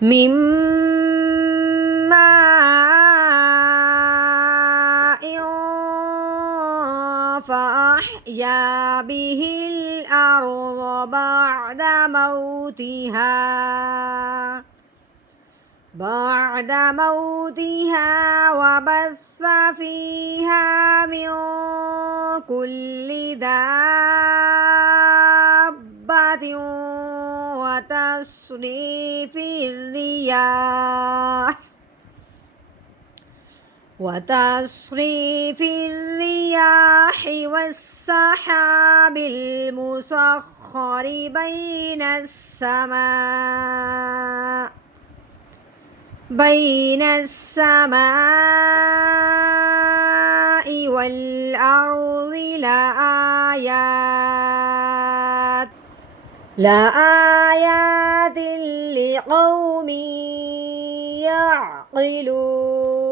من ماء فأحيا به الأرض بعد موتها وبث فيها من كل دابة وتصريف الرياح والسحاب المسخر بين السماء والأرض لآيات لقوم يعقلون.